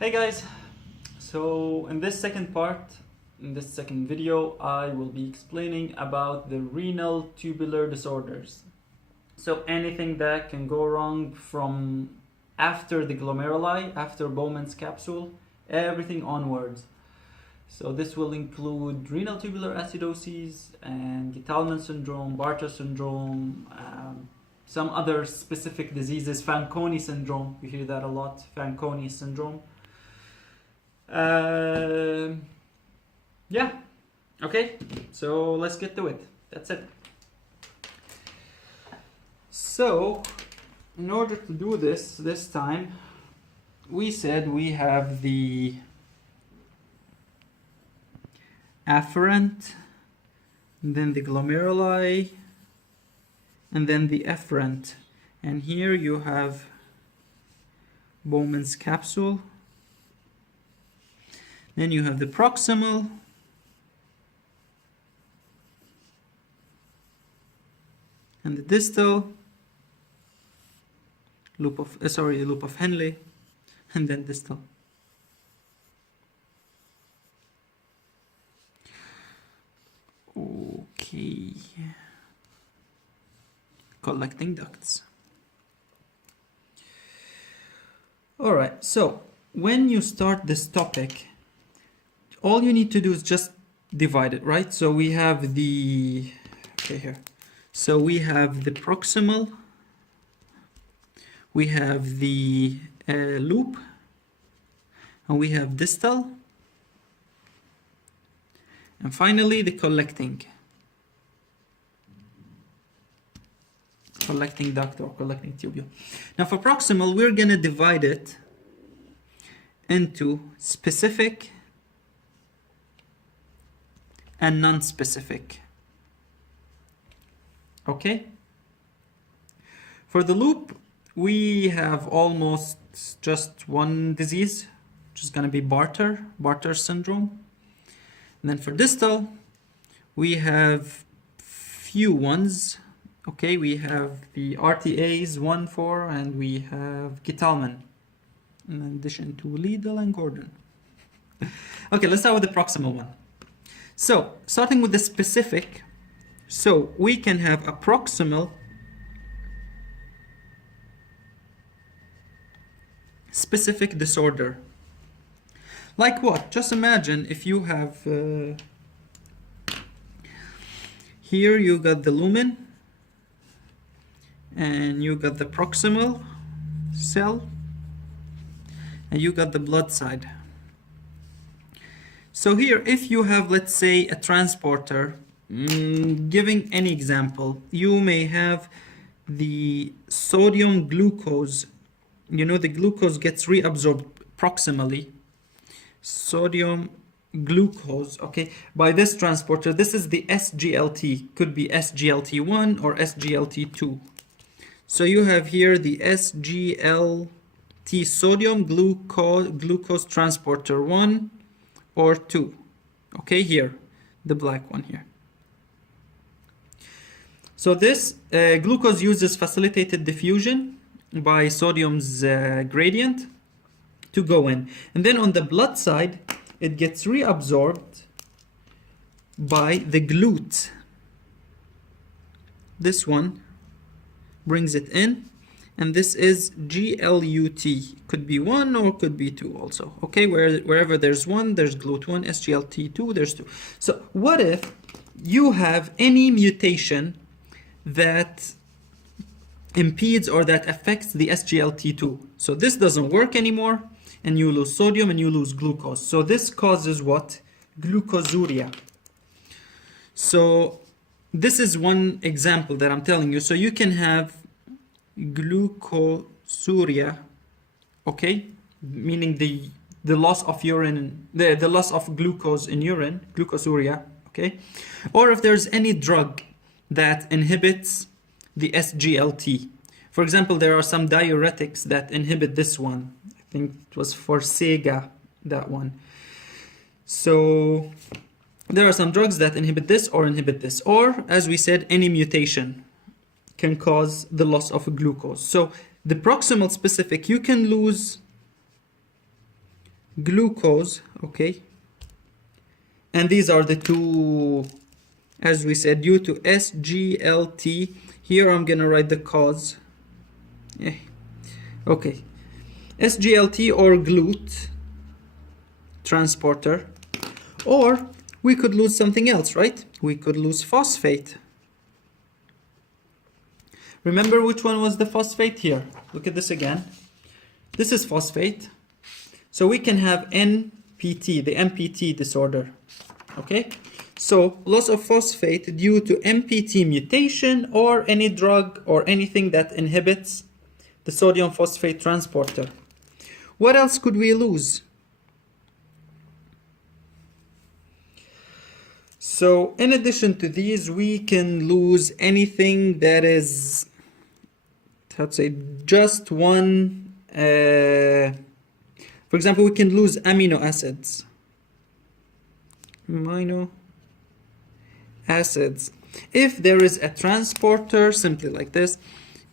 Hey guys, so in this second video, I will be explaining about the renal tubular disorders. So anything that can go wrong from after the glomeruli, after Bowman's capsule, everything onwards. So this will include renal tubular acidosis and Gitleman syndrome, Bartter syndrome, some other specific diseases, Fanconi syndrome, you hear that a lot, Fanconi syndrome. Yeah, okay, so let's get to it. That's it. So, in order to do this time, we said we have the afferent, and then the glomeruli, and then the efferent. And here you have Bowman's capsule. Then you have the proximal, and the distal, loop of Henle, and then distal. Okay, collecting ducts. All right, so when you start this topic, all you need to do is just divide it, right? So we have the, okay, here. So we have the proximal, we have the loop, and we have distal, and finally the collecting duct or collecting tubule. Now for proximal, we're gonna divide it into specific and non-specific. Okay? For the loop, we have almost just one disease, which is going to be Bartter Syndrome. And then for distal, we have few ones. Okay, we have the RTAs 1, 4, and we have Gitleman, in addition to Lidl and Gordon. Okay, let's start with the proximal one. So, starting with the specific, so we can have a proximal specific disorder. Like what? Just imagine if you have, here you got the lumen, and you got the proximal cell, and you got the blood side. So here, if you have, let's say, a transporter, giving any example, you may have the sodium glucose. You know, the glucose gets reabsorbed proximally. Sodium glucose, okay, by this transporter. This is the SGLT, could be SGLT1 or SGLT2. So you have here the SGLT, sodium glucose transporter 1 or 2. Okay, here, the black one here. So this glucose uses facilitated diffusion by sodium's gradient to go in. And then on the blood side, it gets reabsorbed by the GLUT. This one brings it in, and this is GLUT. Could be 1 or could be 2 also. Okay, wherever there's 1, there's GLUT1, SGLT2, there's 2. So what if you have any mutation that impedes or that affects the SGLT2? So this doesn't work anymore, and you lose sodium and you lose glucose. So this causes what? Glucosuria. So this is one example that I'm telling you. So you can have glucosuria, okay, meaning the loss of urine, the loss of glucose in urine, glucosuria, okay, or if there's any drug that inhibits the SGLT. For example, there are some diuretics that inhibit this one. I think it was for Sega, that one. So there are some drugs that inhibit this or inhibit this, or as we said, any mutation can cause the loss of glucose. So the proximal specific, you can lose glucose, okay? And these are the two, as we said, due to SGLT. Here I'm gonna write the cause. Okay, SGLT or GLUT transporter. Or we could lose something else, right? We could lose phosphate. Remember which one was the phosphate here? Look at this again. This is phosphate. So we can have NPT, the MPT disorder. Okay? So loss of phosphate due to MPT mutation or any drug or anything that inhibits the sodium phosphate transporter. What else could we lose? So in addition to these, we can lose anything that is, how to say, just one, for example, we can lose amino acids. Amino acids. If there is a transporter, simply like this,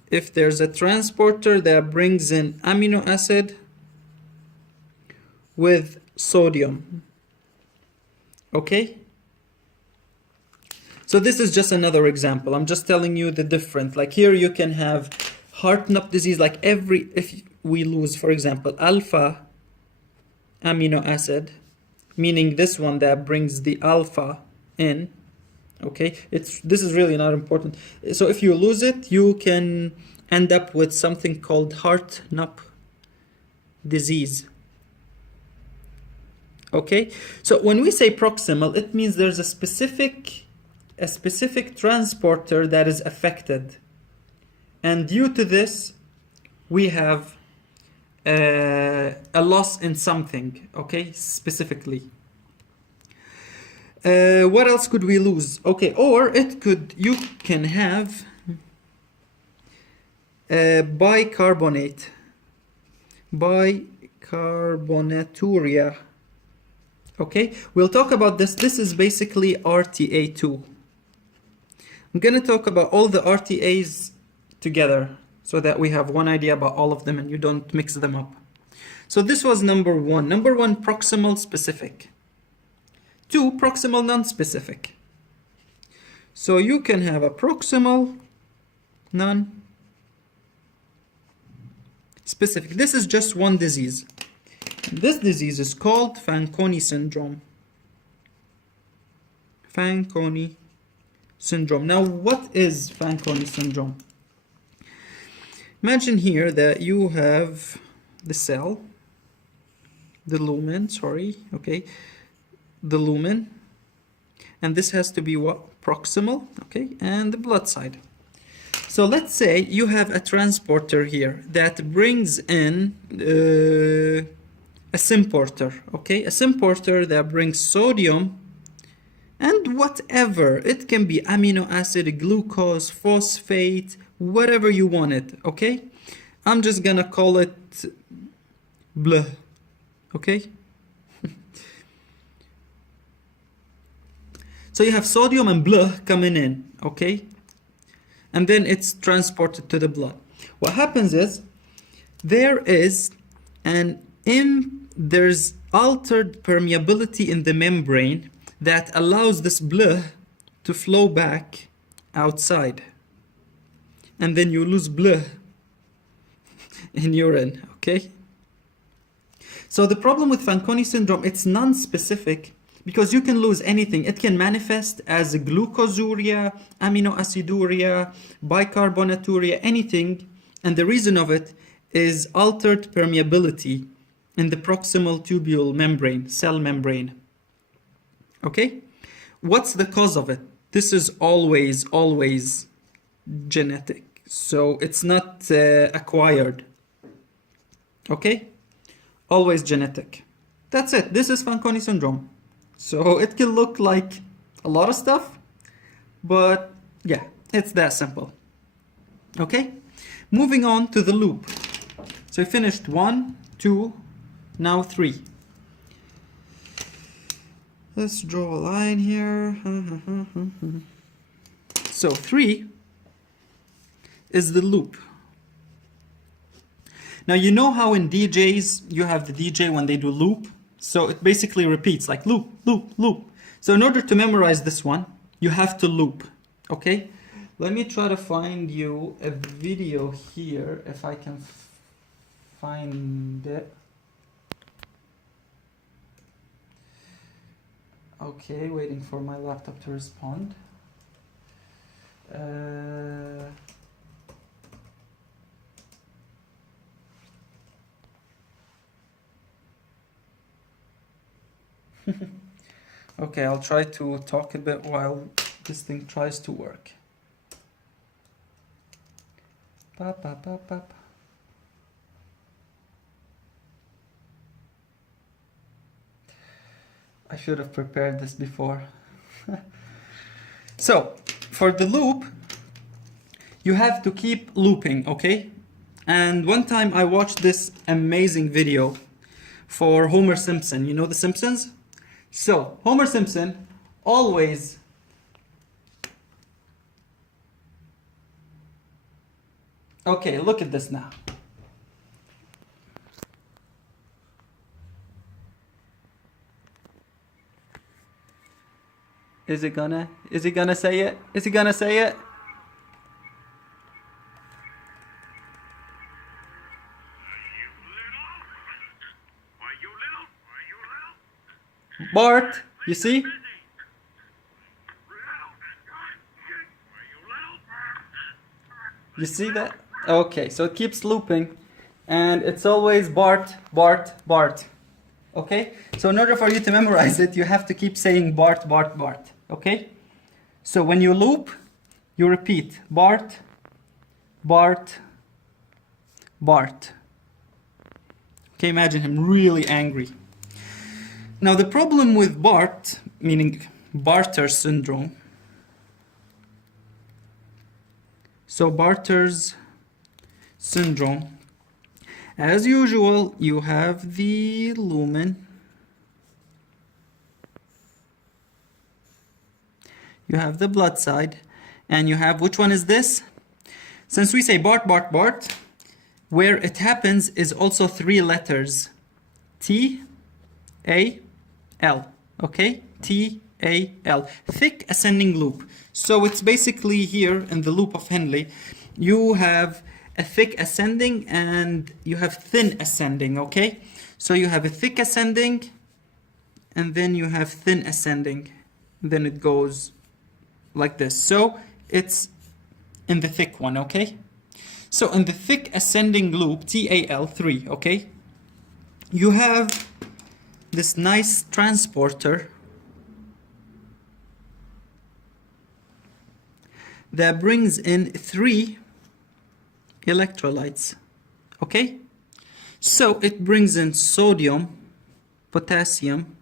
if there's a transporter that brings in amino acid with sodium, okay? So this is just another example. I'm just telling you the difference. Like here you can have heart-nut disease, like if we lose, for example, alpha amino acid, meaning this one that brings the alpha in, okay? This is really not important. So if you lose it, you can end up with something called heart-nut disease. Okay? So when we say proximal, it means there's a specific transporter that is affected, and due to this we have a loss in something, okay, specifically. What else could we lose? Okay, or you can have bicarbonaturia. Okay, we'll talk about this. This is basically RTA2. I'm going to talk about all the RTAs together so that we have one idea about all of them and you don't mix them up. So this was number one. Number one, proximal specific. Two, proximal non-specific. So you can have a proximal non-specific. This is just one disease. This disease is called Fanconi syndrome. Fanconi syndrome. Now, what is Fanconi syndrome? Imagine here that you have the cell, the lumen, okay, the lumen, and this has to be what? Proximal, okay, and the blood side. So let's say you have a transporter here that brings in a symporter, okay, a symporter that brings sodium and whatever. It can be amino acid, glucose, phosphate, whatever you want it, okay? I'm just gonna call it blah, okay? So you have sodium and blah coming in, okay? And then it's transported to the blood. What happens is there's altered permeability in the membrane that allows this blah to flow back outside. And then you lose blah in urine, okay? So the problem with Fanconi syndrome, it's non-specific because you can lose anything. It can manifest as a glucosuria, amino aciduria, bicarbonaturia, anything. And the reason of it is altered permeability in the proximal tubule membrane, cell membrane. Okay? What's the cause of it? This is always genetic. So it's not acquired. Okay? Always genetic. That's it. This is Fanconi syndrome. So it can look like a lot of stuff, but yeah, it's that simple. Okay? Moving on to the loop. So we finished 1, 2, now 3. Let's draw a line here. So 3 is the loop. Now you know how in DJs you have the DJ when they do loop, So it basically repeats like loop, loop, loop. So in order to memorize this one, you have to loop, okay? Let me try to find you a video here if I can find it. Okay, waiting for my laptop to respond. Okay, I'll try to talk a bit while this thing tries to work. Pop, pop, pop, pop. I should have prepared this before. So, for the loop, you have to keep looping, okay? And one time I watched this amazing video for Homer Simpson. You know the Simpsons? So, Homer Simpson always okay, look at this now. Is he gonna say it? Is he gonna say it? Bart, you see? You see that? Okay, so it keeps looping and it's always Bart, Bart, Bart. Okay? So in order for you to memorize it, you have to keep saying Bart, Bart, Bart. Okay? So when you loop, you repeat Bart, Bart, Bart. Okay, imagine him really angry. Now the problem with Bart, meaning Bartter syndrome. So Bartter's syndrome, as usual, you have the lumen. You have the blood side, and you have, which one is this? Since we say Bart, Bart, Bart, where it happens is also 3 letters. T, A, L. Okay? T, A, L. Thick ascending loop. So it's basically here in the loop of Henle, you have a thick ascending and you have thin ascending, okay? So you have a thick ascending and then you have thin ascending. Then it goes like this. So it's in the thick one, okay? So in the thick ascending loop, TAL3, okay? You have this nice transporter that brings in 3 electrolytes, okay? So it brings in sodium, potassium,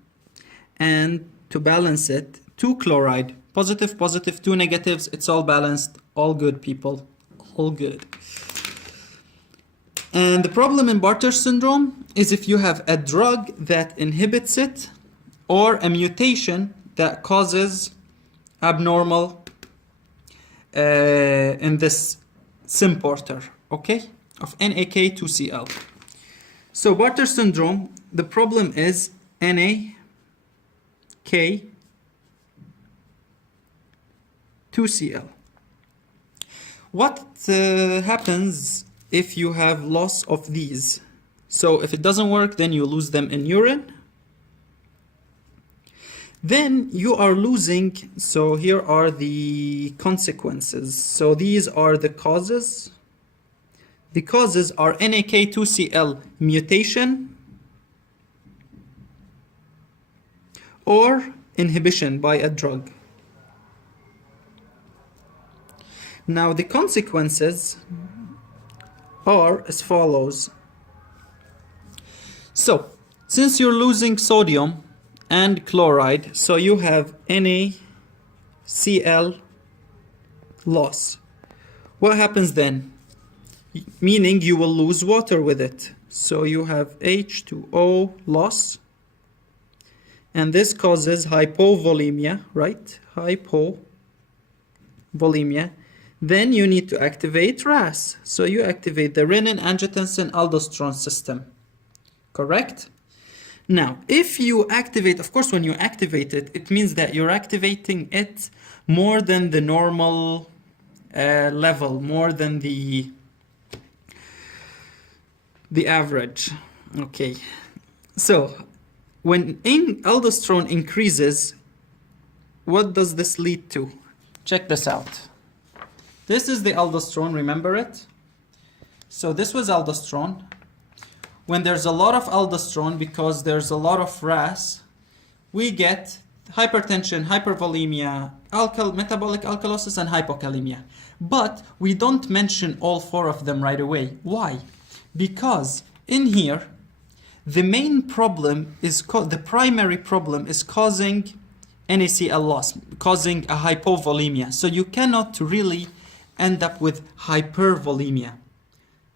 and to balance it, 2 chloride, positive, positive, 2 negatives, it's all balanced, all good people, all good. And the problem in Bartter syndrome is if you have a drug that inhibits it or a mutation that causes abnormal in this symporter, okay, of NAK2Cl. So Bartter syndrome, the problem is NAK2Cl. What happens if you have loss of these? So if it doesn't work, then you lose them in urine. Then you are losing, so here are the consequences. So these are the causes. The causes are NAK2Cl mutation or inhibition by a drug. Now the consequences are as follows. So since you're losing sodium and chloride, so you have NaCl loss. What happens then? Meaning you will lose water with it. So you have H2O loss, and this causes hypovolemia, right? Hypovolemia. Then you need to activate RAS. So you activate the renin-angiotensin-aldosterone system. Correct? Now, if you activate, of course, when you activate it, it means that you're activating it more than the normal level, more than the average. Okay, so when aldosterone increases, what does this lead to? Check this out. This is the aldosterone, remember it? So this was aldosterone. When there's a lot of aldosterone, because there's a lot of RAS, we get hypertension, hypervolemia, metabolic alkalosis, and hypokalemia. But we don't mention all four of them right away. Why? Because in here, the main problem is, the primary problem is causing NaCl loss, causing a hypovolemia. So you cannot really end up with hypervolemia.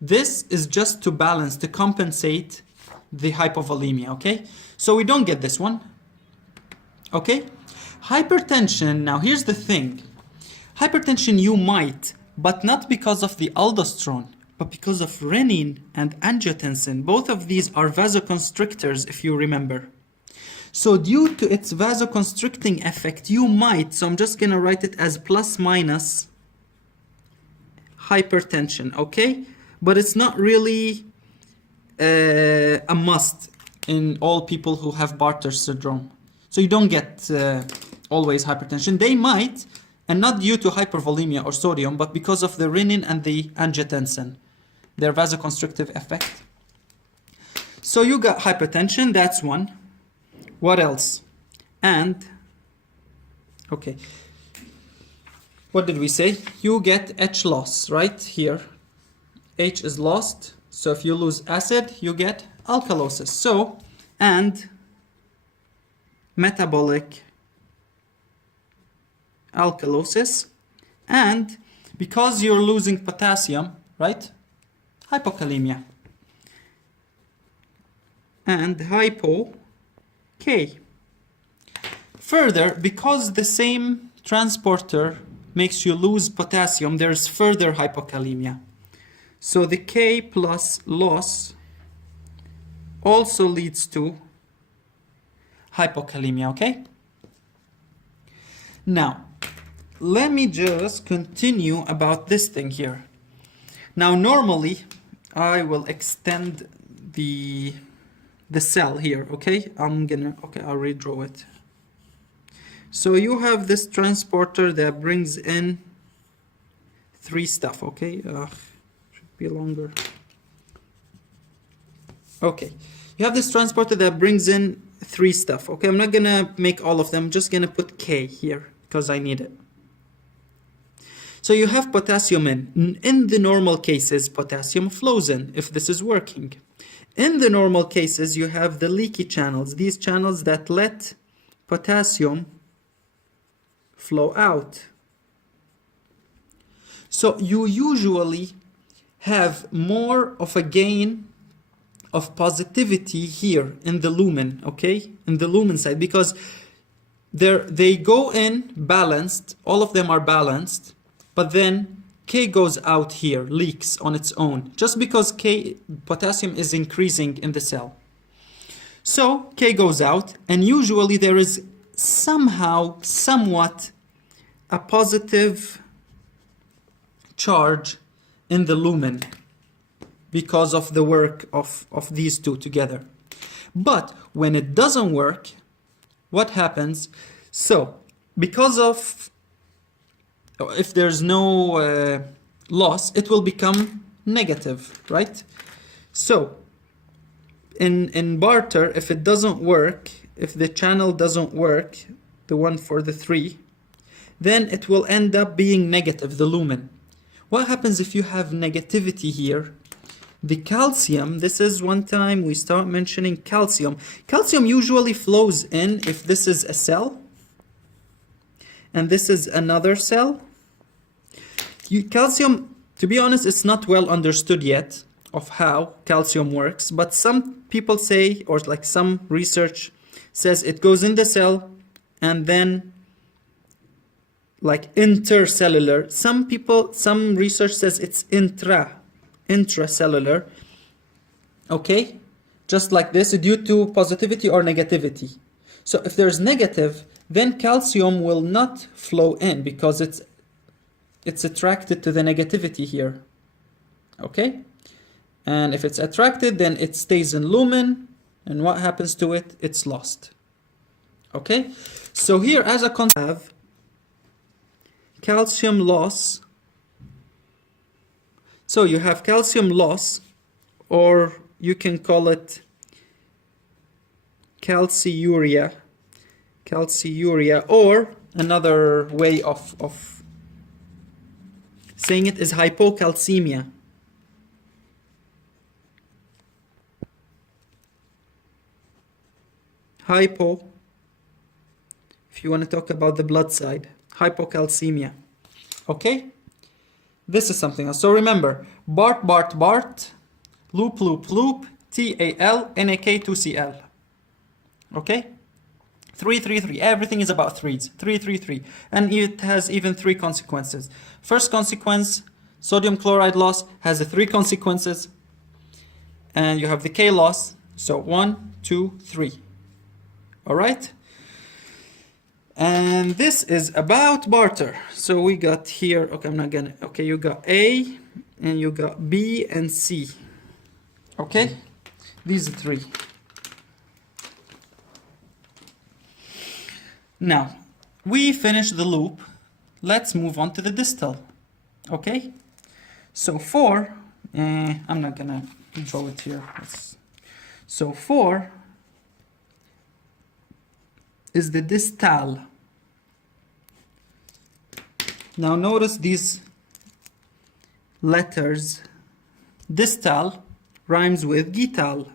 This is just to balance, to compensate the hypovolemia, okay? So we don't get this one, okay? Hypertension, now here's the thing. Hypertension you might, but not because of the aldosterone, but because of renin and angiotensin. Both of these are vasoconstrictors, if you remember. So due to its vasoconstricting effect, you might, so I'm just gonna write it as plus minus hypertension, okay? But it's not really a must in all people who have Bartter syndrome. So you don't get always hypertension. They might, and not due to hypervolemia or sodium, but because of the renin and the angiotensin, their vasoconstrictive effect. So you got hypertension, that's one. What else? And, okay, what did we say? You get H loss, right here. H is lost, so if you lose acid, you get alkalosis. So, and metabolic alkalosis, and because you're losing potassium, right? Hypokalemia. And hypo K. Further, because the same transporter makes you lose potassium, there's further hypokalemia. So the K plus loss also leads to hypokalemia, okay? Now, let me just continue about this thing here. Now, normally, I will extend the cell here, okay? I'll redraw it. So you have this transporter that brings in three stuff, okay? Should be longer. Okay, you have this transporter that brings in three stuff, okay? I'm not gonna make all of them, I'm just gonna put K here because I need it. So you have potassium in. In the normal cases, potassium flows in if this is working. In the normal cases, you have the leaky channels, these channels that let potassium flow out. So you usually have more of a gain of positivity here in the lumen, okay? In the lumen side, because they go in balanced, all of them are balanced, but then K goes out here, leaks on its own, just because potassium is increasing in the cell. So K goes out, and usually there is somewhat a positive charge in the lumen because of the work of these two together. But when it doesn't work, what happens? So because of, if there's no loss, it will become negative, right? So in Bartter, if it doesn't work, if the channel doesn't work, the one for the 3, then it will end up being negative, the lumen. What happens if you have negativity here? The calcium, this is one time we start mentioning calcium. Calcium usually flows in if this is a cell and this is another cell. Calcium, to be honest, it's not well understood yet of how calcium works, but some people say, or like some research says, it goes in the cell and then like intercellular. Some research says it's intracellular, okay? just like this, due to positivity or negativity. So if there's negative, then calcium will not flow in because it's attracted to the negativity here. Okay? And if it's attracted, then it stays in lumen, and what happens to it? It's lost. Okay? So here, as a concept, have calcium loss. So you have calcium loss, or you can call it calciuria, or another way of saying it is hypocalcemia. Hypo, if you want to talk about the blood side, hypocalcemia. Okay? This is something else. So remember, Bart, loop, TAL, NaK2Cl. Okay? 3. Everything is about threes. 3. And it has even 3 consequences. First consequence, sodium chloride loss has the 3 consequences. And you have the K loss. So 1, 2, 3. Alright? And this is about Bartter. So we got here, okay, I'm not gonna, okay, you got A, and you got B and C. Okay? These are 3. Now, we finished the loop. Let's move on to the distal. Okay? So 4, I'm not gonna draw it here. So 4 is the distal. Now notice these letters. Distal rhymes with Gital.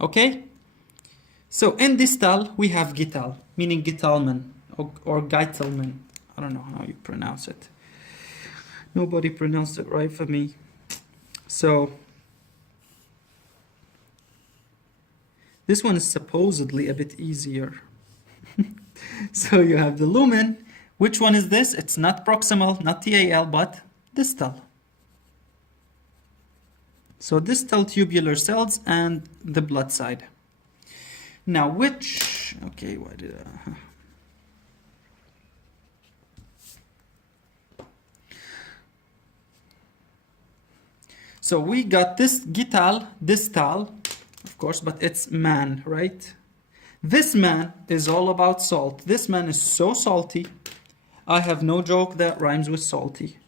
Okay? So in distal we have Gital, meaning Gitleman or Gitleman. I don't know how you pronounce it. Nobody pronounced it right for me. So this one is supposedly a bit easier. So you have the lumen. Which one is this? It's not proximal, not TAL, but distal. So distal tubular cells and the blood side. Now which, okay, why did I... So we got this Gital, distal, of course, but it's man, right? This man is all about salt. This man is so salty. I have no joke that rhymes with salty.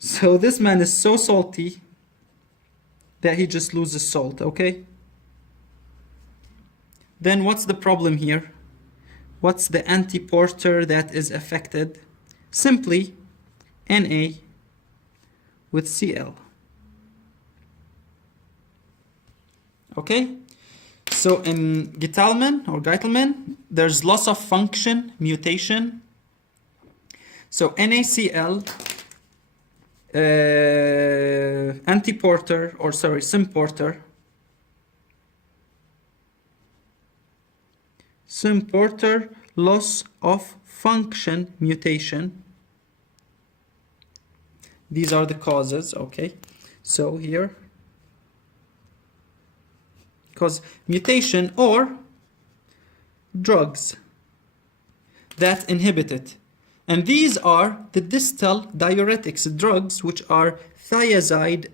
So this man is so salty that he just loses salt, okay? Then what's the problem here? What's the antiporter that is affected? Simply Na with Cl. Okay? So in Gitleman, there's loss of function, mutation. So NaCl, antiporter, or sorry, symporter. Symporter, loss of function, mutation. These are the causes, okay? So here, cause mutation or drugs that inhibit it. And these are the distal diuretics, drugs which are thiazide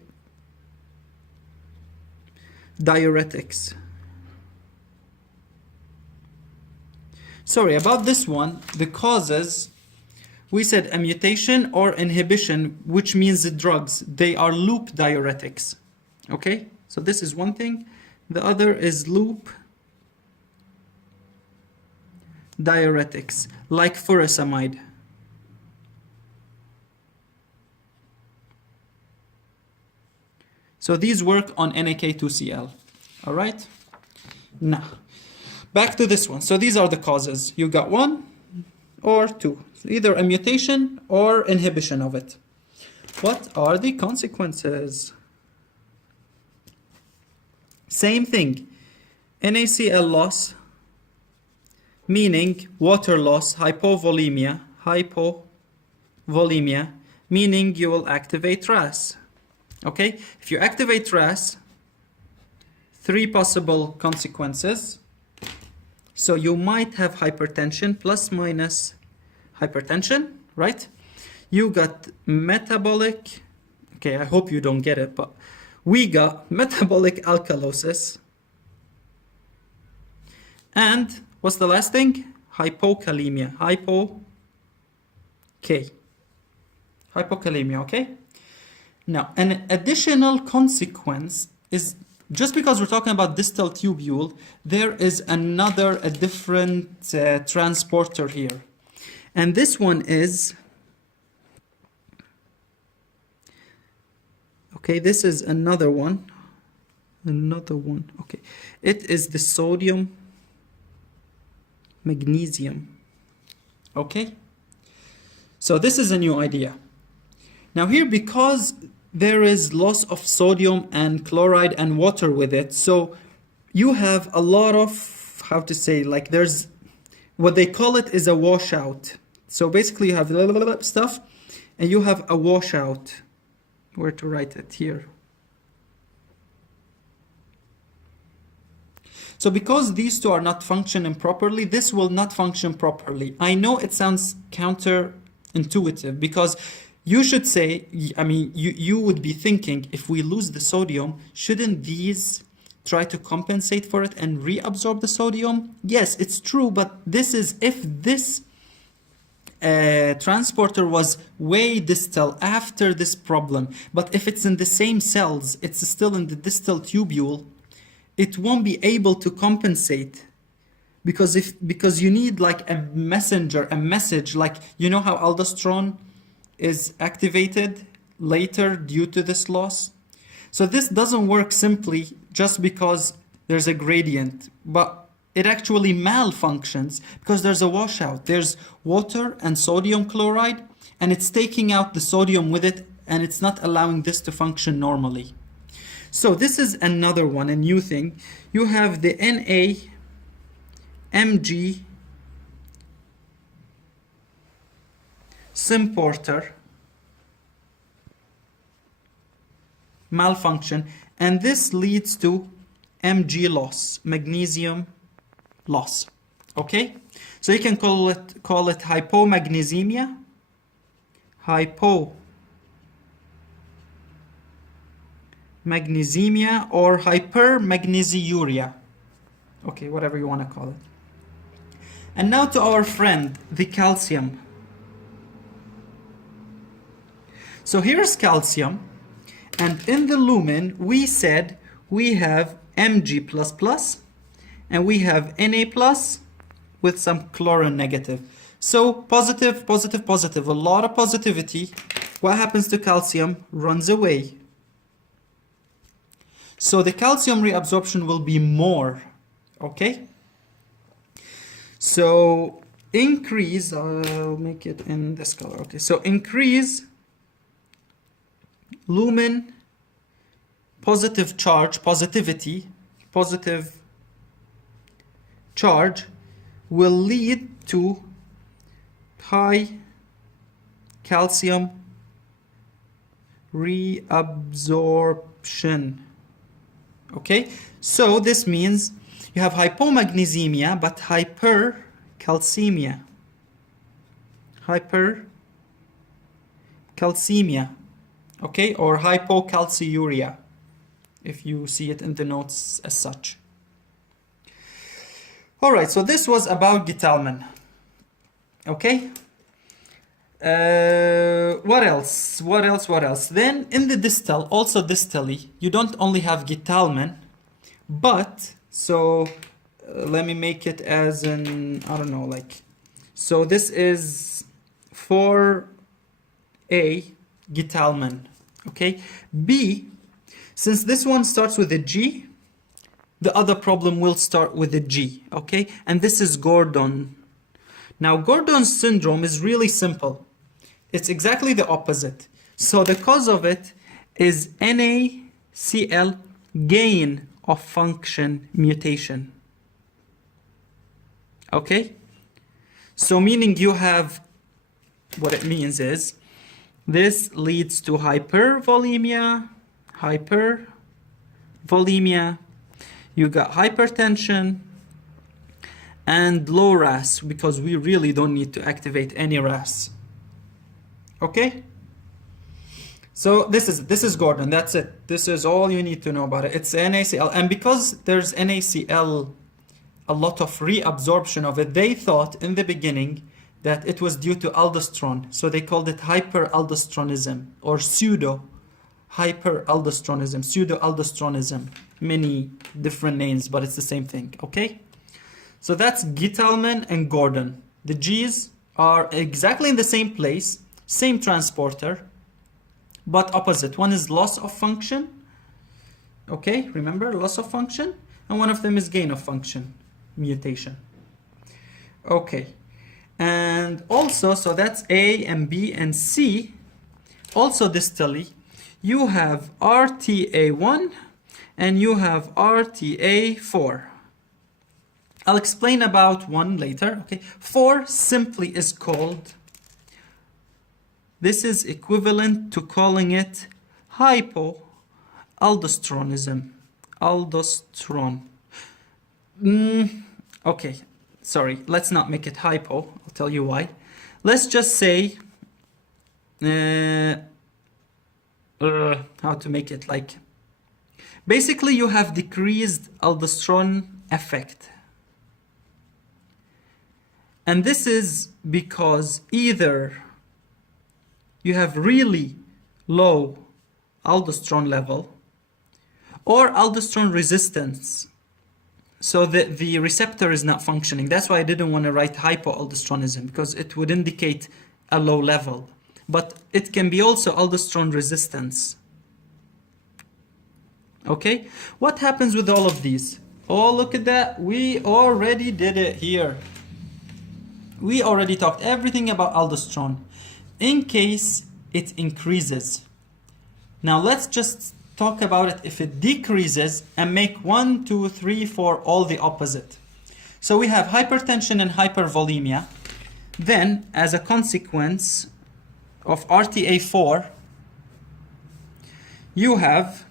diuretics. Sorry, about this one, the causes, we said a mutation or inhibition, which means the drugs. They are loop diuretics. Okay? So this is one thing. The other is loop diuretics, like furosemide. So these work on NaK2Cl. All right? Now, back to this one. So these are the causes. You got 1 or 2. So either a mutation or inhibition of it. What are the consequences? Same thing. NaCl loss, meaning water loss, hypovolemia, meaning you will activate RAS. Okay? If you activate RAS, three possible consequences. So you might have hypertension plus minus hypertension, right? You got metabolic, okay, I hope you don't get it, but we got metabolic alkalosis. And what's the last thing? Hypokalemia, hypokalemia, okay? Now, an additional consequence is, just because we're talking about distal tubule, there is a different transporter here. And this one is, okay, this is another one, okay. It is the sodium magnesium, okay? So this is a new idea. Now here, because there is loss of sodium and chloride and water with it, so you have a lot of, how to say, like there's, what they call it is a washout. So basically you have stuff and you have a washout. Where to write it here? So because these two are not functioning properly, this will not function properly. I know it sounds counterintuitive because you should say, I mean, you would be thinking, if we lose the sodium, shouldn't these try to compensate for it and reabsorb the sodium? Yes, it's true, but this is if this transporter was way distal after this problem. But if it's in the same cells, it's still in the distal tubule, it won't be able to compensate, because you need like a messenger, a message, like, you know how aldosterone is activated later due to this loss. So this doesn't work simply just because there's a gradient, but it actually malfunctions because there's a washout. There's water and sodium chloride, and it's taking out the sodium with it, and it's not allowing this to function normally. So this is another one, a new thing. You have the NAMG symporter malfunction, and this leads to Mg loss, magnesium loss. Okay, so you can call it hypomagnesemia, hypomagnesemia, or hypermagnesiuria. Okay, whatever you want to call it. And now to our friend, the calcium. So here's calcium, and in the lumen we said we have Mg++, and we have Na plus with some chlorine negative. So positive, positive, positive, a lot of positivity. What happens to calcium? Runs away. So the calcium reabsorption will be more, okay? So increase, I'll make it in this color, okay? So increase lumen positive charge, positivity, positive charge will lead to high calcium reabsorption. Okay, so this means you have hypomagnesemia but hypercalcemia. Hypercalcemia, okay, or hypocalciuria, if you see it in the notes as such. All right, so this was about Gitleman. Okay. What else? Then in the distal, also distally, you don't only have Gitleman, but so let me make it as an, I don't know, like, so this is 4A Gitleman. Okay. B, since this one starts with a G, the other problem will start with a G, okay? And this is Gordon. Now, Gordon's syndrome is really simple. It's exactly the opposite. So the cause of it is NACL gain of function mutation. Okay? So meaning you have, what it means is, this leads to hypervolemia, You got hypertension and low RAS, because we really don't need to activate any RAS. Okay? So this is Gordon. That's it. This is all you need to know about it. It's NaCl, and because there's NaCl, a lot of reabsorption of it, they thought in the beginning that it was due to aldosterone. So they called it hyperaldosteronism or hyperaldosteronism, pseudoaldostronism. Many different names, but it's the same thing. Okay? So that's Gitleman and Gordon. The G's are exactly in the same place, same transporter, but opposite. One is loss of function. Okay, remember, loss of function. And one of them is gain of function, mutation. Okay. And also, so that's A and B and C. Also distally, you have RTA1 and you have RTA4. I'll explain about 1 later. Okay, 4 simply is called, this is equivalent to calling it hypoaldosteronism. Aldosterone. Okay, sorry, let's not make it hypo. I'll tell you why. Let's just say, how to make it like, basically you have decreased aldosterone effect. And this is because either you have really low aldosterone level or aldosterone resistance. So the receptor is not functioning. That's why I didn't want to write hypoaldosteronism, because it would indicate a low level. But it can be also aldosterone resistance. Okay? What happens with all of these? Oh, look at that. We already did it here. We already talked everything about aldosterone. In case it increases. Now let's just talk about it if it decreases and make 1, 2, 3, 4 all the opposite. So we have hypertension and hypervolemia. Then, as a consequence of RTA4, you have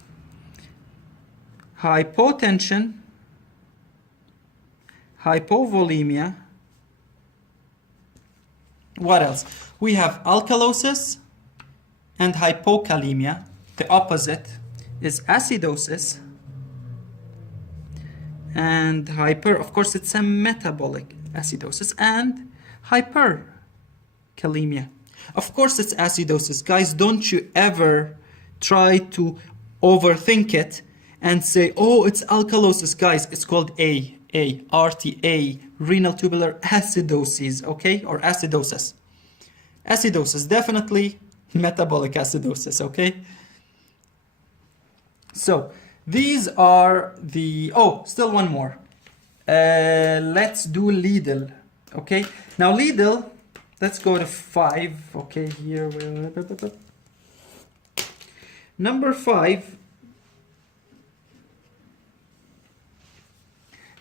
hypotension, hypovolemia. What else? We have alkalosis and hypokalemia. The opposite is acidosis and of course it's a metabolic acidosis, and hyperkalemia. Of course it's acidosis. Guys, don't you ever try to overthink it and say, oh, it's alkalosis. Guys, it's called RTA, renal tubular acidosis, okay? Or acidosis. Acidosis, definitely metabolic acidosis, okay? So, these are the, oh, still one more. Let's do Lidl, okay? Now Lidl, let's go to 5, okay, here. Number 5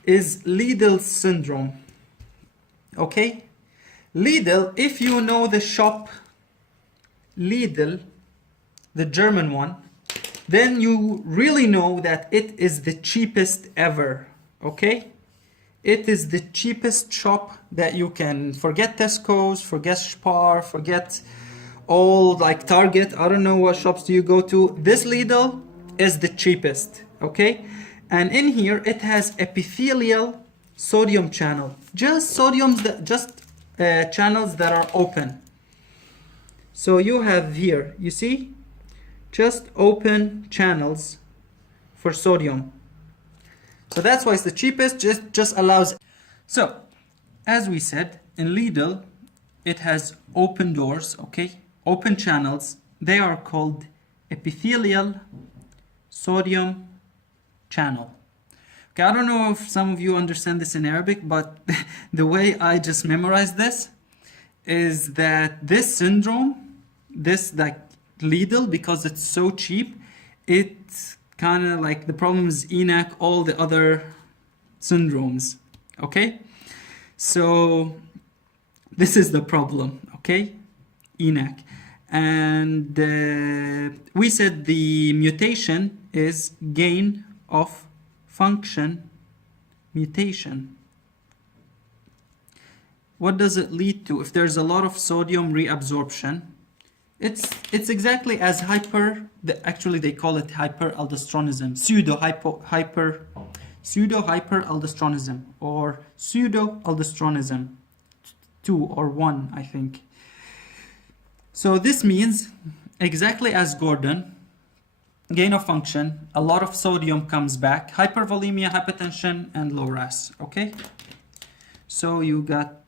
is Liddle syndrome, okay? Lidl, if you know the shop Lidl, the German one, then you really know that it is the cheapest ever, okay? It is the cheapest shop that you can, forget Tesco's, forget Spar, forget all like Target, I don't know what shops do you go to. This Lidl is the cheapest, okay? And in here it has epithelial sodium channel, just channels that are open. So you have here, you see, just open channels for sodium. So that's why it's the cheapest, just allows. So as we said, in Lidl it has open doors, okay, open channels. They are called epithelial sodium channel. Okay, I don't know if some of you understand this in Arabic, but the way I just memorized this is that this syndrome, this like Lidl, because it's so cheap, it's kind of like the problem is ENaC, all the other syndromes, okay? So this is the problem, okay? ENaC. And we said the mutation is gain of function mutation. What does it lead to? If there's a lot of sodium reabsorption, it's exactly as actually they call it hyperaldosteronism, pseudo-hyperaldosteronism, or pseudoaldostronism 2 or 1, I think. So this means exactly as Gordon, gain of function, a lot of sodium comes back, hypervolemia, hypertension, and low RAS, okay? So you got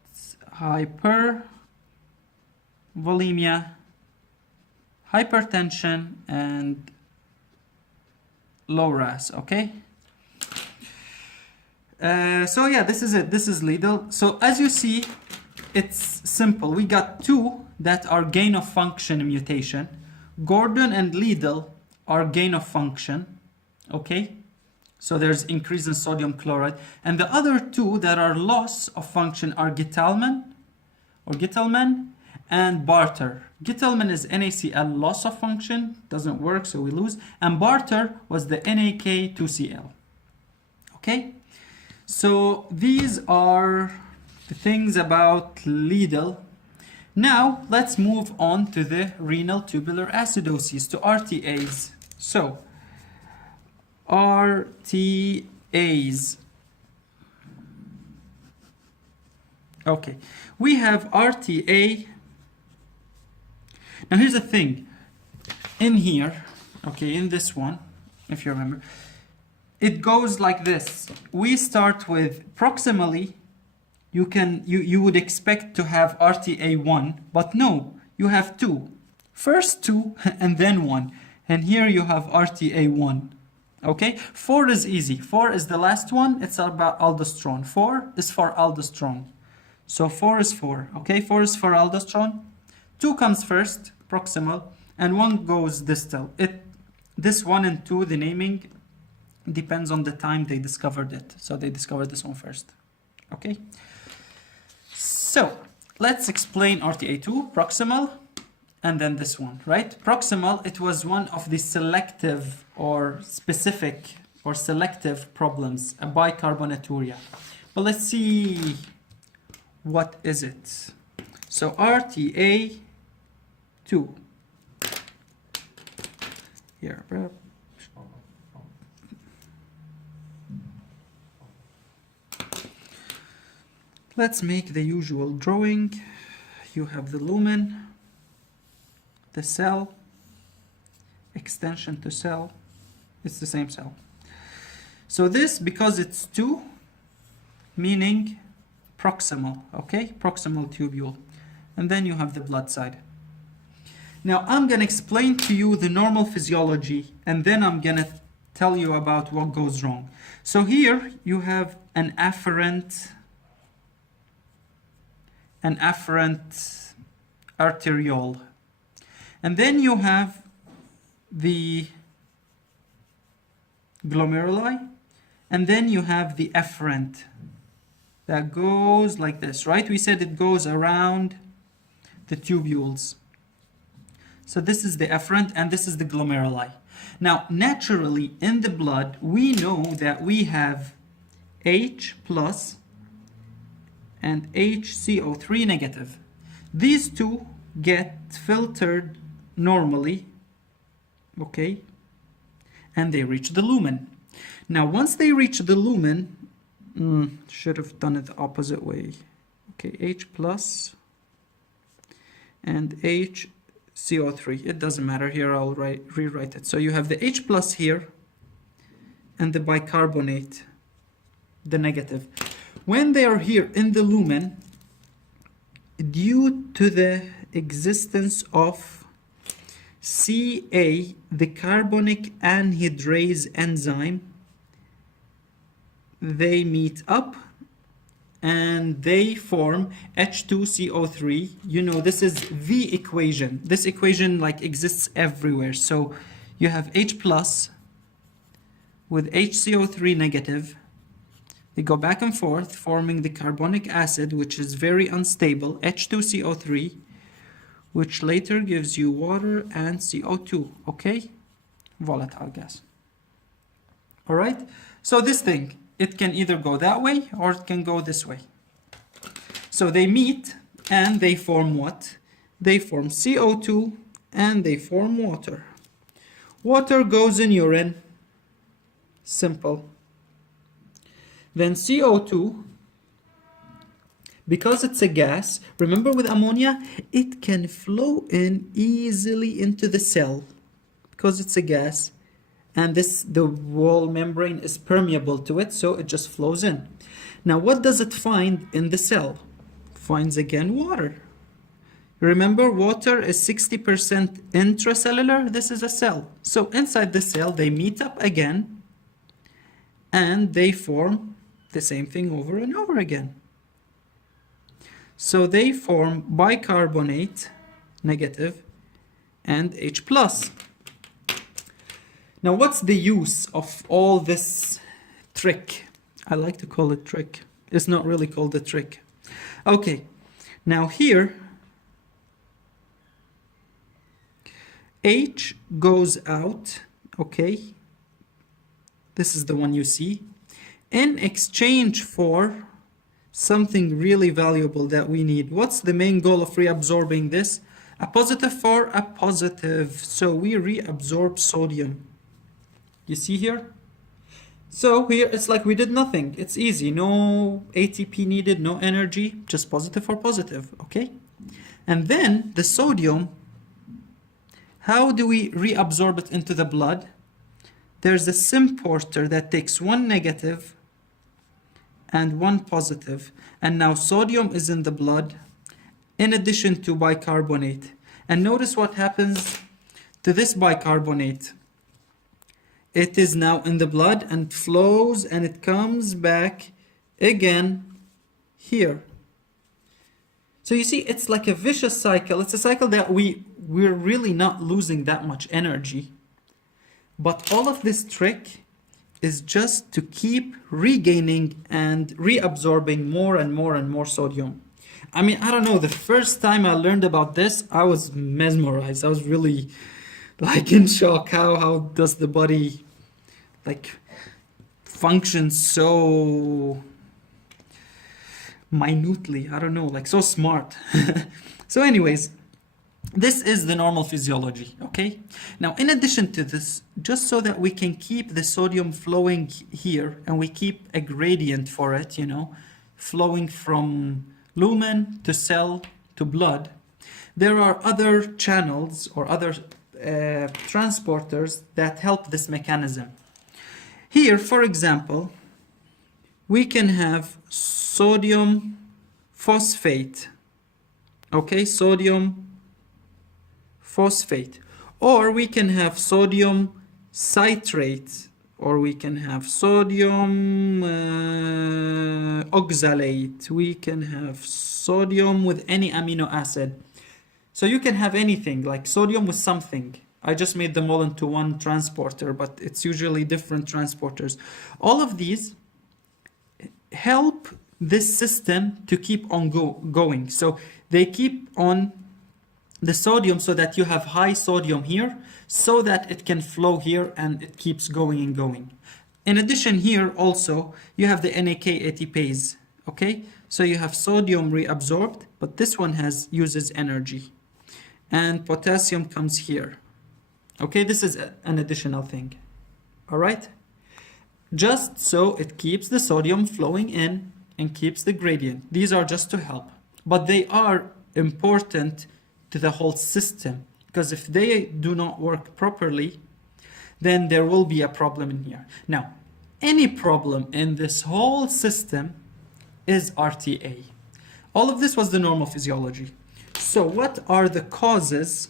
hypervolemia, hypertension, and low RAS, okay? So yeah, this is it. This is Lidl. So as you see, it's simple. We got two that are gain of function mutation. Gordon and Lidl are gain of function, okay? So there's increase in sodium chloride. And the other two that are loss of function are Gitleman and Bartter. Gitleman is NaCl loss of function, doesn't work, so we lose. And Bartter was the NaK2Cl. Okay? So these are the things about Lidl. Now let's move on to the renal tubular acidosis, to RTAs. So RTAs. Okay, we have RTA. Now here's the thing. In here, okay, in this one, if you remember, it goes like this. We start with proximally. You would expect to have RTA1, but no, you have two. First two and then one. And here you have RTA1. Okay, 4 is easy. 4 is the last one. It's about aldosterone. 4 is for aldosterone. So 4 is 4. Okay, 4 is for aldosterone. 2 comes first, proximal, and 1 goes distal. This 1 and 2, the naming depends on the time they discovered it. So they discovered this one first. Okay. So let's explain RTA2, proximal, and then this one, right? Proximal, it was one of the selective or specific or selective problems, a bicarbonaturia. But let's see, what is it? So RTA2. Here, let's make the usual drawing. You have the lumen, the cell, extension to cell. It's the same cell. So this, because it's 2, meaning proximal, okay? Proximal tubule. And then you have the blood side. Now I'm going to explain to you the normal physiology, and then I'm going to tell you about what goes wrong. So here you have an afferent arteriole. And then you have the glomeruli, and then you have the efferent that goes like this, right? We said it goes around the tubules. So this is the efferent and this is the glomeruli. Now, naturally in the blood, we know that we have H plus and HCO3 negative. These two get filtered normally, okay, and they reach the lumen. Now once they reach the lumen, should have done it the opposite way. Okay, H plus and HCO3. It doesn't matter here, I'll rewrite it. So you have the H plus here and the bicarbonate, the negative. When they are here in the lumen, due to the existence of Ca, the carbonic anhydrase enzyme, they meet up and they form H2CO3. You know, this is the equation. This equation like exists everywhere. So you have H plus with HCO3 negative. They go back and forth, forming the carbonic acid, which is very unstable, H2CO3, which later gives you water and CO2, okay? Volatile gas. All right? So this thing, it can either go that way or it can go this way. So they meet and they form what? They form CO2 and they form water. Water goes in urine. Simple. Then CO2, because it's a gas, remember with ammonia, it can flow in easily into the cell because it's a gas, and the wall membrane is permeable to it, so it just flows in. Now what does it find in the cell? It finds again water. Remember, water is 60% intracellular. This is a cell. So inside the cell they meet up again and they form the same thing over and over again. So they form bicarbonate, negative, and H+. Now what's the use of all this trick? I like to call it trick. It's not really called a trick. Okay, now here H goes out, okay? This is the one you see. In exchange for something really valuable that we need. What's the main goal of reabsorbing this? A positive for a positive. So we reabsorb sodium. You see here? So here it's like we did nothing. It's easy. No ATP needed, no energy, just positive for positive, okay? And then the sodium, how do we reabsorb it into the blood? There's a symporter that takes one negative and one positive, and now sodium is in the blood in addition to bicarbonate. And notice what happens to this bicarbonate. It is now in the blood and flows, and it comes back again here. So you see, it's like a vicious cycle. It's a cycle that we're really not losing that much energy. But all of this trick is just to keep regaining and reabsorbing more and more and more sodium. I mean, I don't know, the first time I learned about this, I was mesmerized. I was really like in shock. How does the body like function so minutely? I don't know, like so smart. So anyways, this is the normal physiology, okay? Now, in addition to this, just so that we can keep the sodium flowing here and we keep a gradient for it, you know, flowing from lumen to cell to blood, there are other channels or other transporters that help this mechanism. Here, for example, we can have sodium phosphate, okay, sodium phosphate, or we can have sodium citrate, or we can have sodium oxalate, we can have sodium with any amino acid. So you can have anything like sodium with something. I just made them all into one transporter, but it's usually different transporters. All of these help this system to keep on going. So they keep on the sodium so that you have high sodium here, so that it can flow here and it keeps going and going. In addition, here also you have the NAK ATPase, okay? So you have sodium reabsorbed, but this one uses energy. And potassium comes here. Okay, this is an additional thing. All right? Just so it keeps the sodium flowing in and keeps the gradient. These are just to help, but they are important to the whole system, because if they do not work properly, then there will be a problem in here. Now, any problem in this whole system is RTA. All of this was the normal physiology. So what are the causes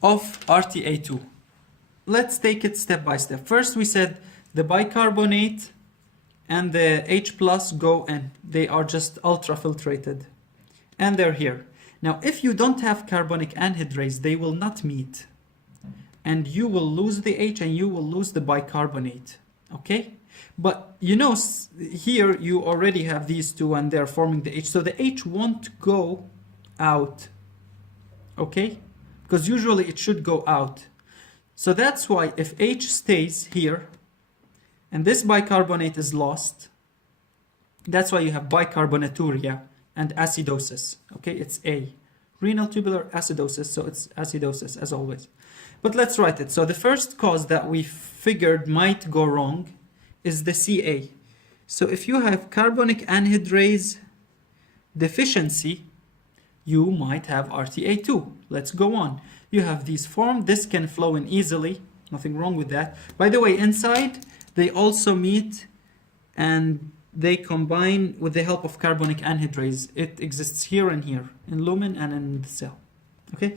of RTA2? Let's take it step by step. First, we said the bicarbonate and the H+ go in. They are just ultrafiltrated. And they're here. Now, if you don't have carbonic anhydrase, they will not meet. And you will lose the H and you will lose the bicarbonate. Okay? But you know, here you already have these two and they're forming the H. So the H won't go out. Okay? Because usually it should go out. So that's why if H stays here and this bicarbonate is lost, that's why you have bicarbonaturia and acidosis. Okay, it's A. Renal tubular acidosis, so it's acidosis as always. But let's write it. So the first cause that we figured might go wrong is the Ca. So if you have carbonic anhydrase deficiency, you might have RTA2. Let's go on. You have these formed. This can flow in easily. Nothing wrong with that. By the way, inside, they also meet and they combine with the help of carbonic anhydrase. It exists here and here, in lumen and in the cell. Okay?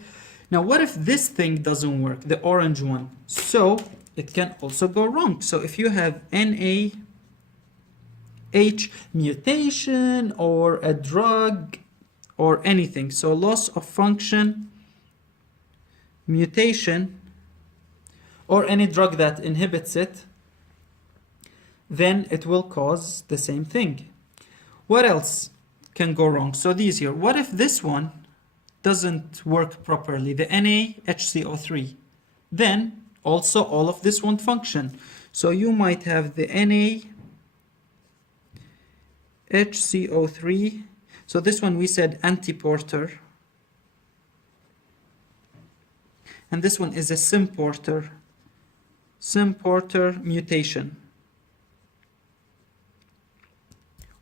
Now, what if this thing doesn't work, the orange one? So, it can also go wrong. So, if you have NAH mutation or a drug or anything, so loss of function, mutation, or any drug that inhibits it, then it will cause the same thing. What else can go wrong? So these here. What if this one doesn't work properly, the NaHCO3? Then also all of this won't function. So you might have the NaHCO3. So this one we said antiporter. And this one is a symporter. Symporter mutation.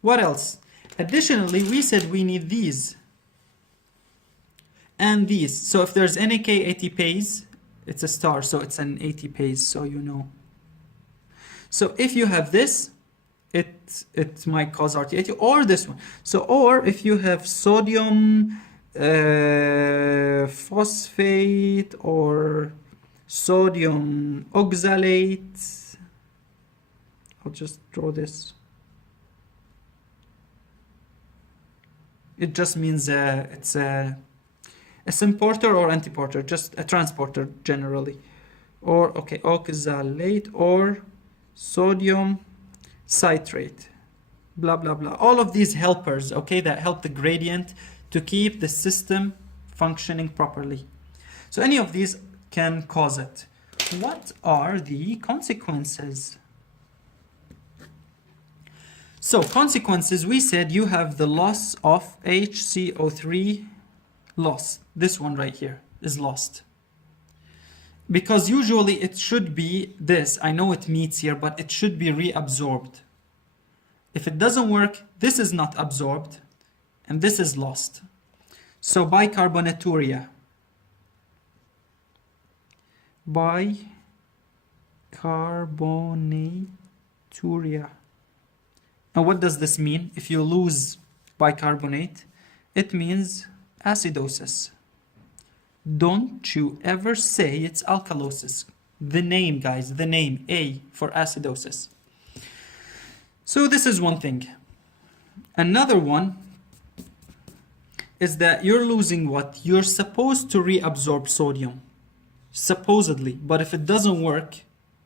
What else? Additionally, we said we need these and these. So if there's NAK ATPase, it's a star, so it's an ATPase, so you know. So if you have this, it might cause RTA2, or this one. So, or if you have sodium phosphate or sodium oxalate, I'll just draw this. It just means it's a symporter or antiporter, just a transporter generally. Or, okay, oxalate or sodium citrate, blah, blah, blah. All of these helpers, okay, that help the gradient to keep the system functioning properly. So any of these can cause it. What are the consequences? So consequences, we said you have the loss of HCO3 loss. This one right here is lost. Because usually it should be this. I know it meets here, but it should be reabsorbed. If it doesn't work, this is not absorbed and this is lost. So bicarbonaturia. Bicarbonaturia. Now, what does this mean? If you lose bicarbonate, it means acidosis. Don't you ever say it's alkalosis. The name, guys, the name, A for acidosis. So this is one thing. Another one is that you're losing what? You're supposed to reabsorb sodium, supposedly. But if it doesn't work,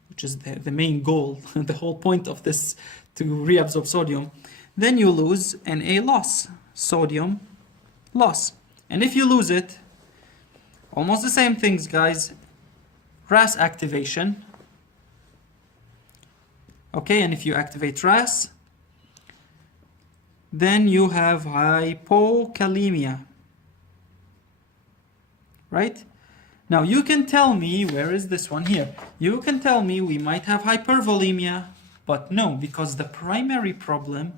which is the main goal, the whole point of this, to reabsorb sodium, then you lose Na loss, sodium loss. And if you lose it, almost the same things, guys. RAS activation. Okay, and if you activate RAS, then you have hypokalemia. Right? Now you can tell me, where is this one here? You can tell me we might have hypervolemia, but no, because the primary problem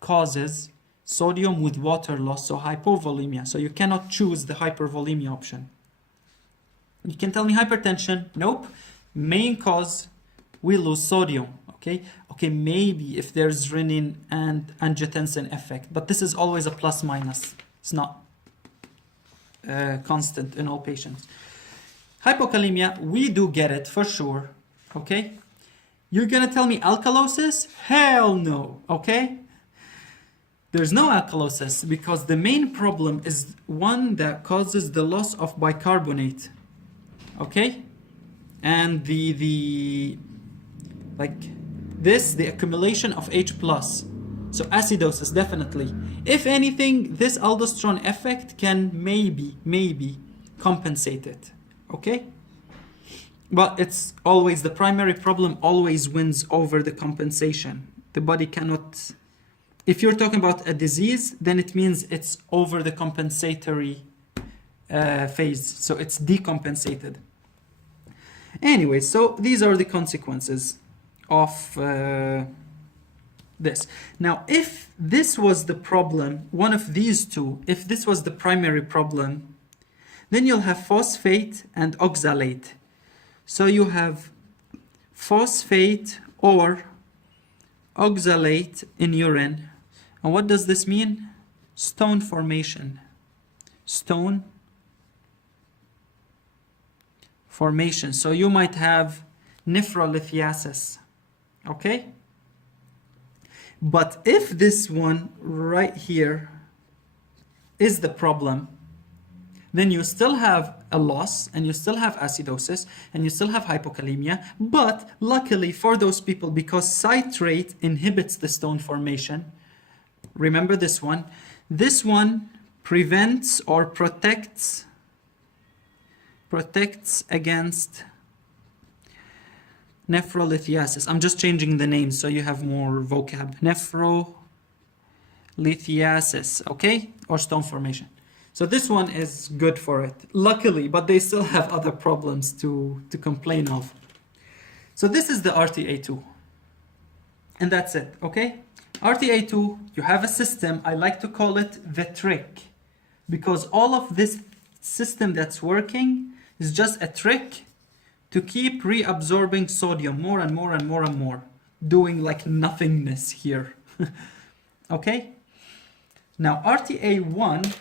causes sodium with water loss, so hypovolemia. So you cannot choose the hypervolemia option. You can tell me hypertension. Nope. Main cause, we lose sodium. Okay. Okay. Maybe if there's renin and angiotensin effect, but this is always a plus minus. It's not constant in all patients. Hypokalemia, we do get it for sure. Okay. You're gonna tell me alkalosis? Hell no. Okay. There's no alkalosis because the main problem is one that causes the loss of bicarbonate. Okay, and the accumulation of H+. So acidosis, definitely. If anything, this aldosterone effect can maybe compensate it. Okay, But it's always, the primary problem always wins over the compensation. The body cannot, if you're talking about a disease, then it means it's over the compensatory phase. So it's decompensated. Anyway, so these are the consequences of this. Now, if this was the problem, one of these two, if this was the primary problem, then you'll have phosphate and oxalate. So you have phosphate or oxalate in urine. And what does this mean? Stone formation. Stone formation. So you might have nephrolithiasis. Okay? But if this one right here is the problem, then you still have a loss, and you still have acidosis, and you still have hypokalemia. But luckily for those people, because citrate inhibits the stone formation, remember this one prevents or protects against nephrolithiasis. I'm just changing the name so you have more vocab. Nephrolithiasis, okay? Or stone formation. So this one is good for it, luckily, but they still have other problems to complain of. So this is the RTA2. And that's it, okay? RTA2, you have a system, I like to call it the trick, because all of this system that's working is just a trick to keep reabsorbing sodium more and more and more and more, doing like nothingness here. Okay? Now RTA1,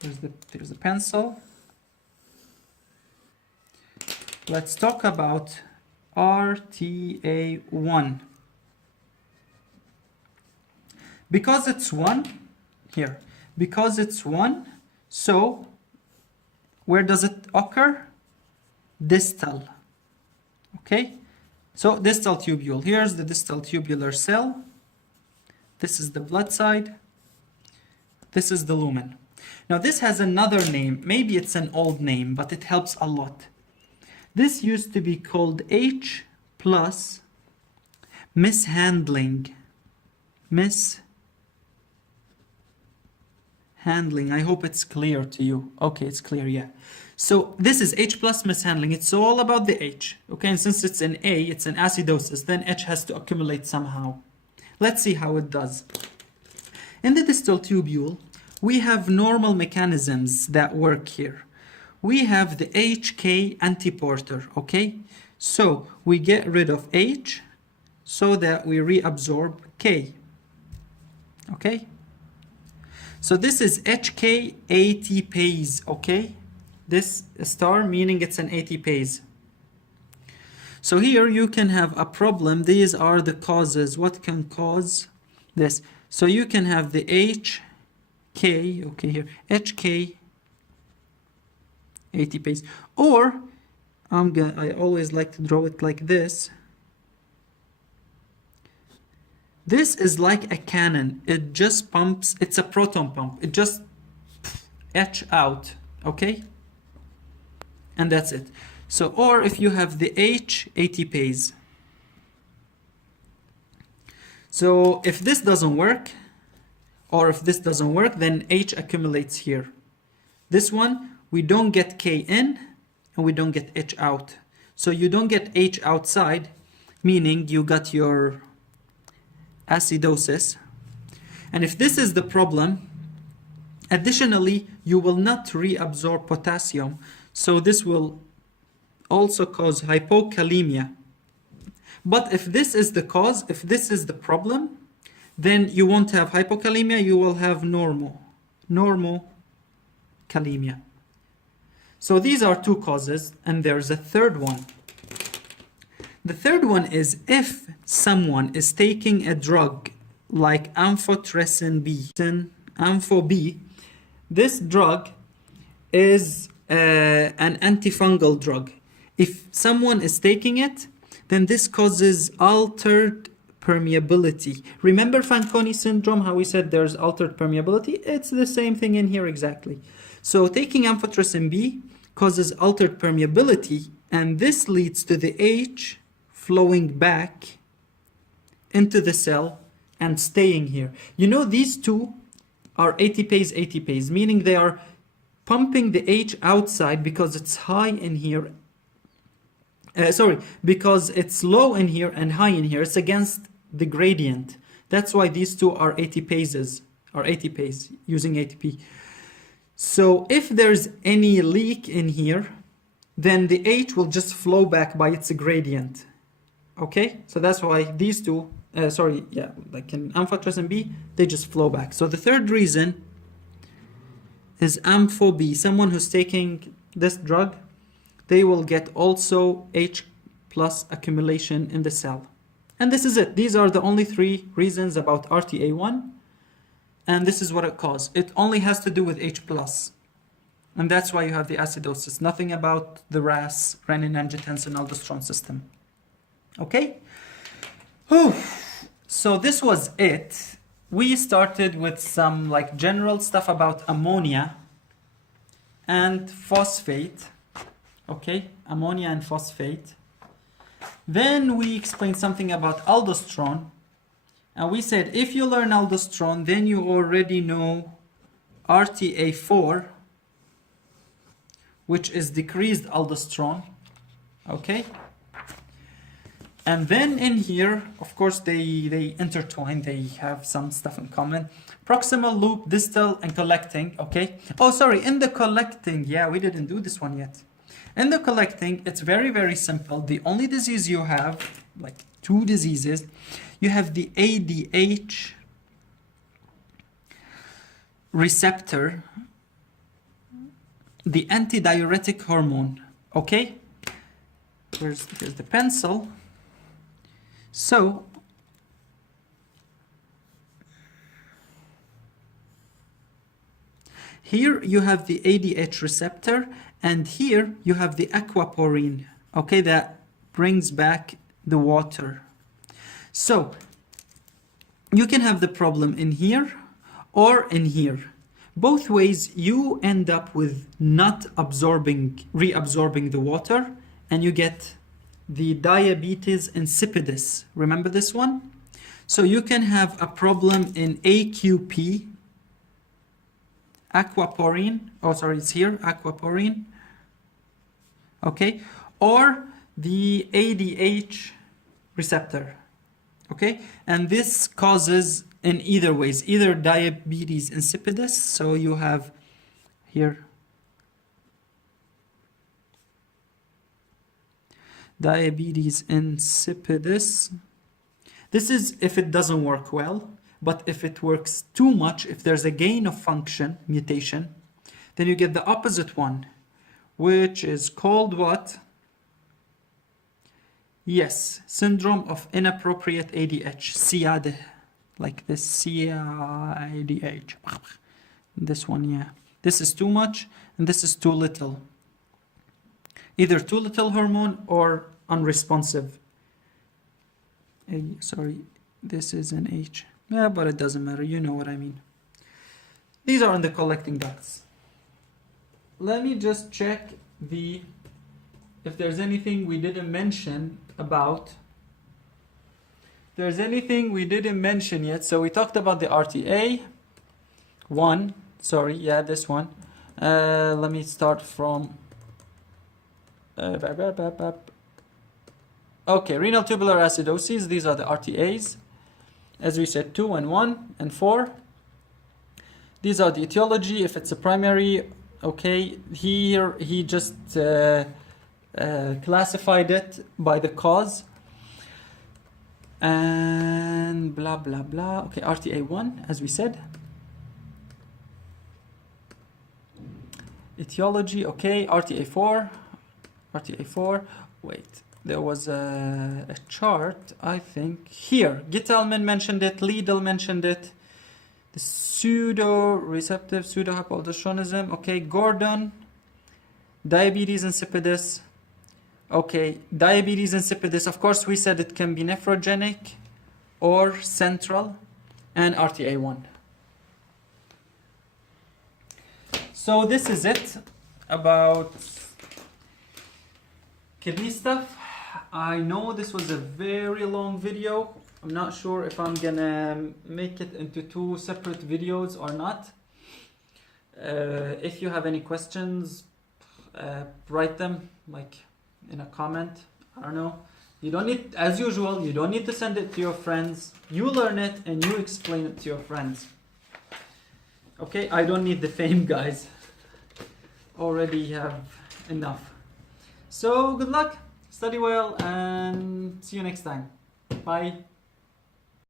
there's the pencil. Let's talk about RTA1. Because it's 1, here, because it's 1, so where does it occur? Distal. Okay? So distal tubule. Here's the distal tubular cell. This is the blood side. This is the lumen. Now this has another name. Maybe it's an old name, but it helps a lot. This used to be called H plus mishandling. Mishandling. I hope it's clear to you. Okay, it's clear, yeah. So this is H plus mishandling. It's all about the H. Okay, and since it's an A, it's an acidosis, then H has to accumulate somehow. Let's see how it does. In the distal tubule, we have normal mechanisms that work here. We have the HK antiporter, okay? So we get rid of H so that we reabsorb K, okay? So this is HK ATPase, okay? This star meaning it's an ATPase. So here you can have a problem. These are the causes. What can cause this? So you can have the HK, okay, here, HK ATPase, or I always like to draw it like this. This is like a cannon. It just pumps. It's a proton pump. It just H out, okay? And that's it. So, or if you have the H ATPase. So if this doesn't work, or if this doesn't work, then H accumulates here. This one, we don't get K in, and we don't get H out. So you don't get H outside, meaning you got your acidosis. And if this is the problem, additionally, you will not reabsorb potassium. So this will also cause hypokalemia. But if this is the cause, if this is the problem, then you won't have hypokalemia, you will have normal kalemia. So these are two causes, and there's a third one. The third one is if someone is taking a drug like amphotericin B, Ampho B, this drug is an antifungal drug. If someone is taking it, then this causes altered permeability. Remember Fanconi syndrome, how we said there's altered permeability? It's the same thing in here exactly. So taking amphotericin B causes altered permeability, And this leads to the H flowing back into the cell and staying here. You know, these two are ATPase, meaning they are pumping the H outside because it's high in here. Because it's low in here and high in here. It's against the gradient. That's why these two are ATPases, using ATP. So if there's any leak in here, then the H will just flow back by its gradient. Okay, so that's why these two, like in amphotericin B, they just flow back. So the third reason is ampho B. Someone who's taking this drug, they will get also H plus accumulation in the cell. And this is it. These are the only three reasons about RTA1. And this is what it causes. It only has to do with H plus. And that's why you have the acidosis. Nothing about the RAS, renin-angiotensin-aldosterone system. Okay? Whew. So this was it. We started with some like general stuff about ammonia and phosphate. Okay? Ammonia and phosphate. Then we explained something about aldosterone. And we said if you learn aldosterone, then you already know RTA4, which is decreased aldosterone. Okay? And then in here, of course, they intertwine. They have some stuff in common. Proximal loop, distal, and collecting. Okay? Oh, sorry. In the collecting, yeah, we didn't do this one yet. In the collecting, it's very, very simple. The only disease you have, like two diseases, you have the ADH receptor, the antidiuretic hormone. Okay? Here's the pencil. So, here you have the ADH receptor, and here you have the aquaporine, okay, that brings back the water. So, you can have the problem in here or in here. Both ways, you end up with not reabsorbing the water, and you get the diabetes insipidus. Remember this one? So you can have a problem in AQP, aquaporine. Oh, sorry, it's here, aquaporine. Okay, or the ADH receptor. Okay, and this causes in either ways, either diabetes insipidus. So you have here diabetes insipidus. This is if it doesn't work well, but if it works too much, if there's a gain of function mutation, then you get the opposite one, which is called what? Yes, syndrome of inappropriate ADH, SIAD, like this CIADH. This one, yeah. This is too much, and this is too little. Either too little hormone or unresponsive. Sorry, this is an H. Yeah, but it doesn't matter. You know what I mean. These are in the collecting ducts. Let me just check if there's anything we didn't mention about. If there's anything we didn't mention yet. So we talked about the RTA. This one. Let me start from okay, renal tubular acidosis. These are the RTAs. As we said, 2 and 1 and 4. These are the etiology. If it's a primary, okay, here he just classified it by the cause. And blah, blah, blah. Okay, RTA1, as we said. Etiology, okay, RTA4. Wait, there was a chart, I think. Here, Gitleman mentioned it, Liddle mentioned it. The pseudo-receptive, pseudo-hypoaldosteronism. Okay, Gordon. Diabetes insipidus. Okay, diabetes insipidus. Of course, we said it can be nephrogenic or central, and RTA1. So this is it about Kidney stuff. I know this was a very long video. I'm not sure if I'm gonna make it into 2 separate videos or not. If you have any questions, write them like in a comment. I don't know. You don't need, as usual, you don't need to send it to your friends. You learn it and you explain it to your friends. Okay, I don't need the fame, guys. Already have enough. So good luck, study well, and see you next time. Bye.